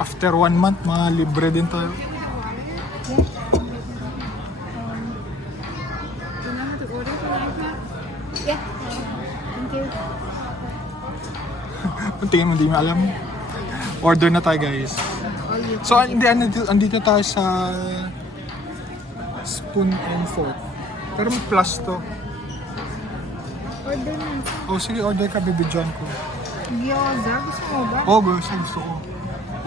After 1 month, libre din tayo. You know how to order for live now? Yeah. Thank you. Kung tingin mo, hindi mo alam. Order na tayo, guys. All you So, andito tayo sa spoon and fork. Pero may plus to. order na. Oh, sige, order ka, bibidyan ko. Gyoza, gusto mo ba? Oh, gusto ko.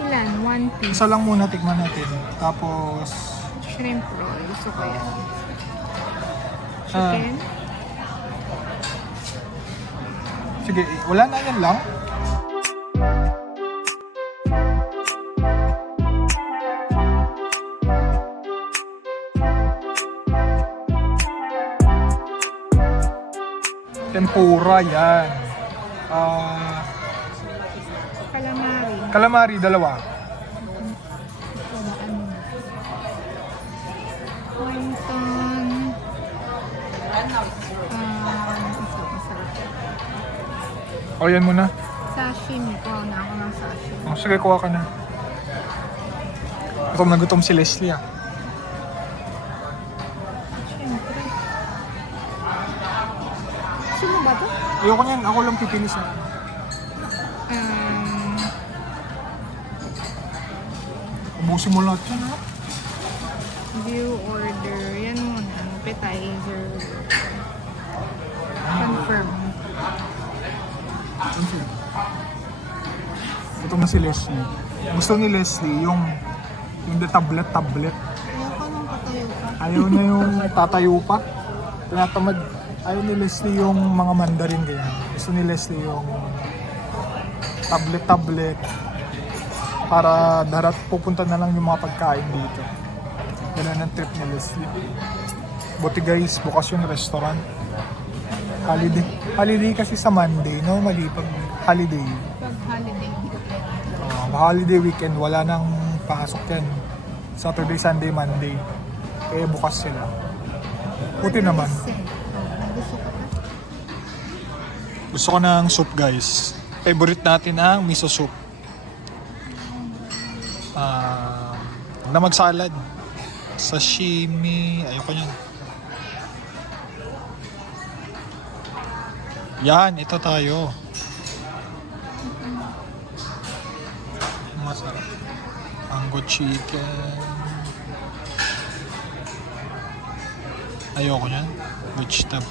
Ilan? 1 piece. Isa lang muna, tikman natin. Tapos, Shrimp roll. Gusto ko yan. Ah. Chicken. sige, wala na yan lang. Tempura yan. Calamari. Calamari, dalawa. Wonton. Masarap. O, yan muna. Sashimi. Kuha na ako ng sashimi. Oh, sige, kuha ka na. Gutom na gutom si Leslie ah. Siyempre. Gusto mo ba ito? Ayoko niyan, ako lang pipili sa... Ubusin mo lahat yan ha. View order. Yan muna. Appetizer. Confirm. Gutom na si Leslie. Gusto ni Leslie yung the tablet. Ayoko nung patayo pa. Ayaw na yung tatayo pa. Tinatamad. Ayaw ni Leslie yung mga mandarin ganyan. Gusto ni Leslie yung tablet. Para pupunta na lang yung mga pagkain dito. Ganun ang trip ni Leslie. Buti guys, bukas yung restaurant. Holiday kasi sa Monday. Normally, pag holiday. Pag holiday. Holiday weekend, wala nang pasok yan. Saturday, Sunday, Monday. Kaya bukas sila. Buti naman. Gusto ko pa. Gusto ko ng soup guys. Favorite natin ang miso soup. Na magsalad. Sashimi. Ayoko nyan. Yan, ito tayo. Masarap. Mango chicken. Ayoko nyan. Vegetable.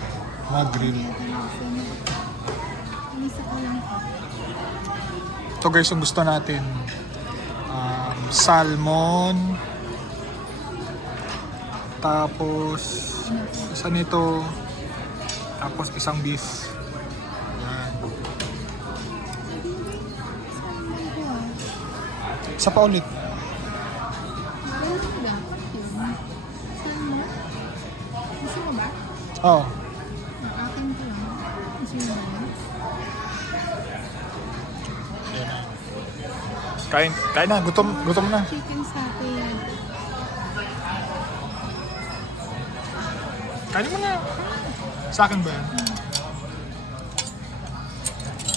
Mga grill. Isa ko lang. Ito guys, yung gusto natin. Salmon. Tapos, isa nito. Tapos, isang beef. Yan. Isa pa ulit. Gusto mo ba? Oo. Akin ko lang. Gusto mo ba? Yan na. Kain na. Gutom na. Chicken satay. Kain mo na. Sa akin ba yan?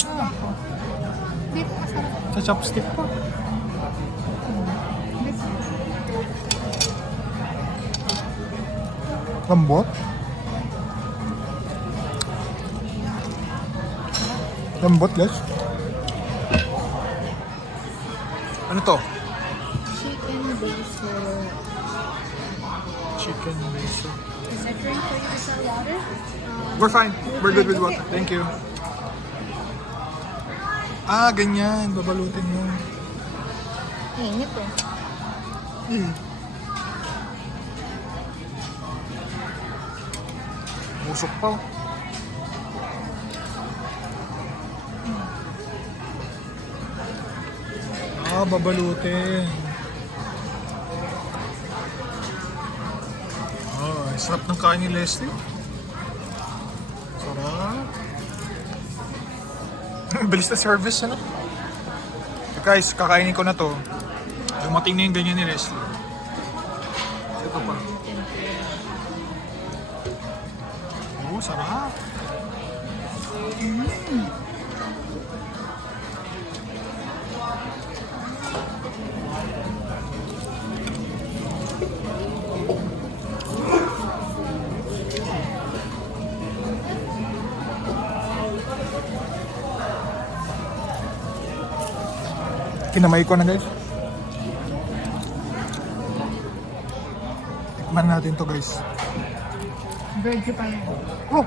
Ako. Dito masarap. Sa chopstick pa. Lambot? Lambot guys? Ano to? Chicken basil. Chicken basil. Is that drink for you to sell water? We're fine. We're good with water. Thank you. Ganyan. Babalutin mo. Init eh. Musok pa. Babalutin. Sarap ng kain ni Leslie. Sarap. Bilis na service, ano? So guys, kakainin ko na to. Dumating na yung ganyan ni Leslie. Ito pa. Sarap. Kinamay ko na guys. Tikman natin to guys. Veggie pa rin. Oh!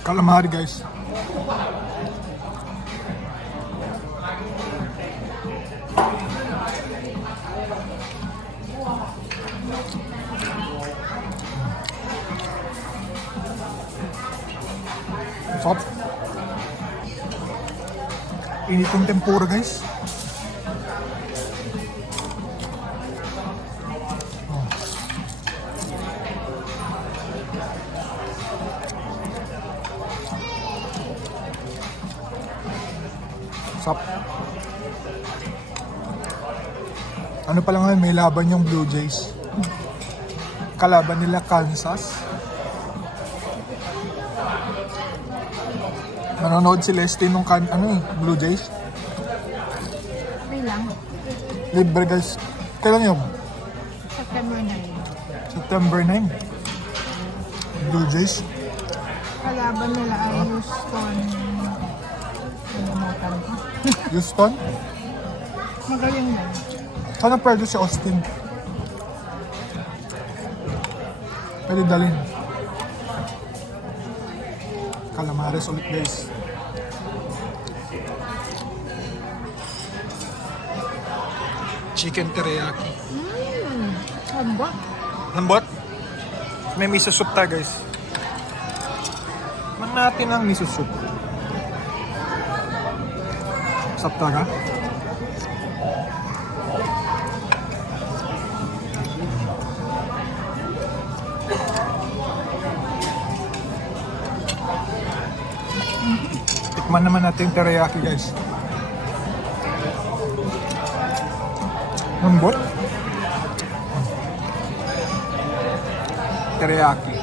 Calamari guys. Sarap. Init yung tempura guys. Sarap. Ano pa lang ngayon, may laban yung Blue Jays. Kalaban nila Kansas. Nanonood si Leslie nung Blue Jays. Okay lang. Libre guys. Kailan yun? September 9. September 9. Blue Jays. Kalaban nila ay Houston. Kalimutan ko. Houston. Magaling na. Sana pwede si Austin. Pwede dalhin. Calamares ulit guys. Chicken teriyaki. Hamba. Lambot? May miso soup tayo guys. Man natin ang miso soup. Sarap talaga. Tikman naman natin yung teriyaki guys. Lambot. Teriyaki.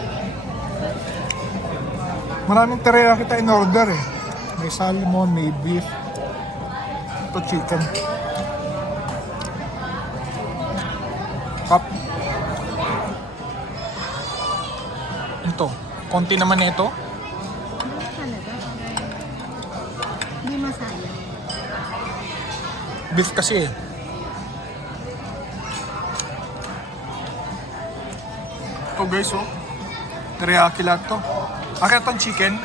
Maraming teriyaki tayo in order eh. May salmon, may beef. Ito chicken. Cup. Ito. Konti naman na ito. Talaga. Hindi masaya. Beef kasi eh. Ito guys oh. Teriyaki lahat to. Akin itong chicken.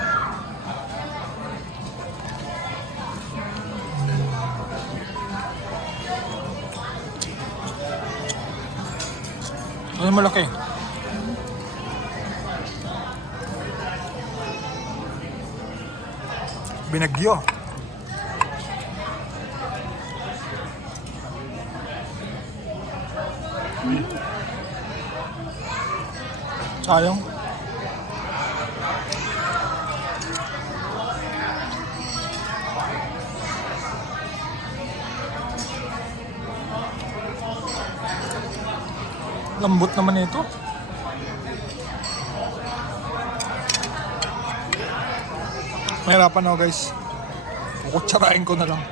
Ano malaki? Binagyo. Sayang. Lambot naman ito. Mahirapan ako guys. Kukutsarain ko na lang.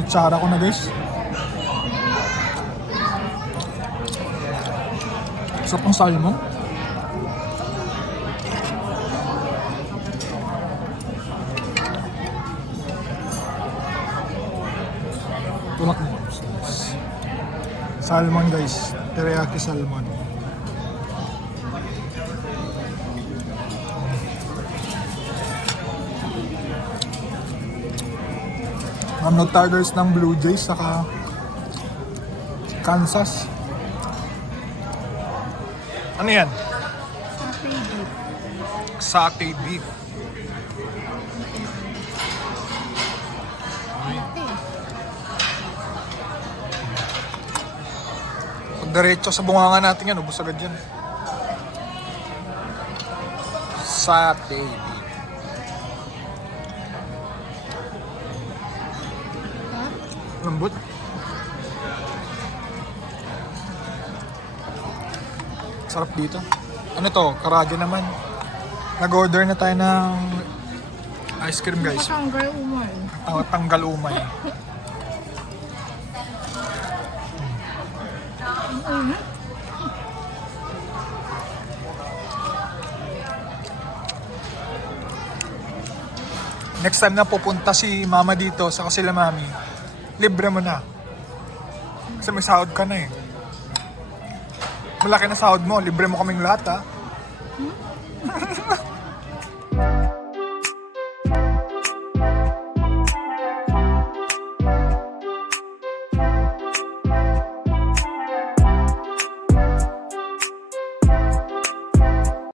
Kutsara ko na guys. Sarap ng salmon. Tulak mo. Salmon guys. Teriyaki salmon. Mga no-tigers ng Blue Jays saka Kansas. Ano yan? Satay beef. Satay beef. Pag diretso sa bunganga natin yan, ubos agad yan. Satay beef. Lambot. Sarap dito. Ano to? Karadyo naman. Nag-order na tayo ng ice cream guys. Patanggal umay. Tanggal umay. Ang init. Next time na pupunta si mama dito sa sila mami, libre mo na. Kasi may sahod ka na eh. Malaki na sahod mo, libre mo kaming lahat ha.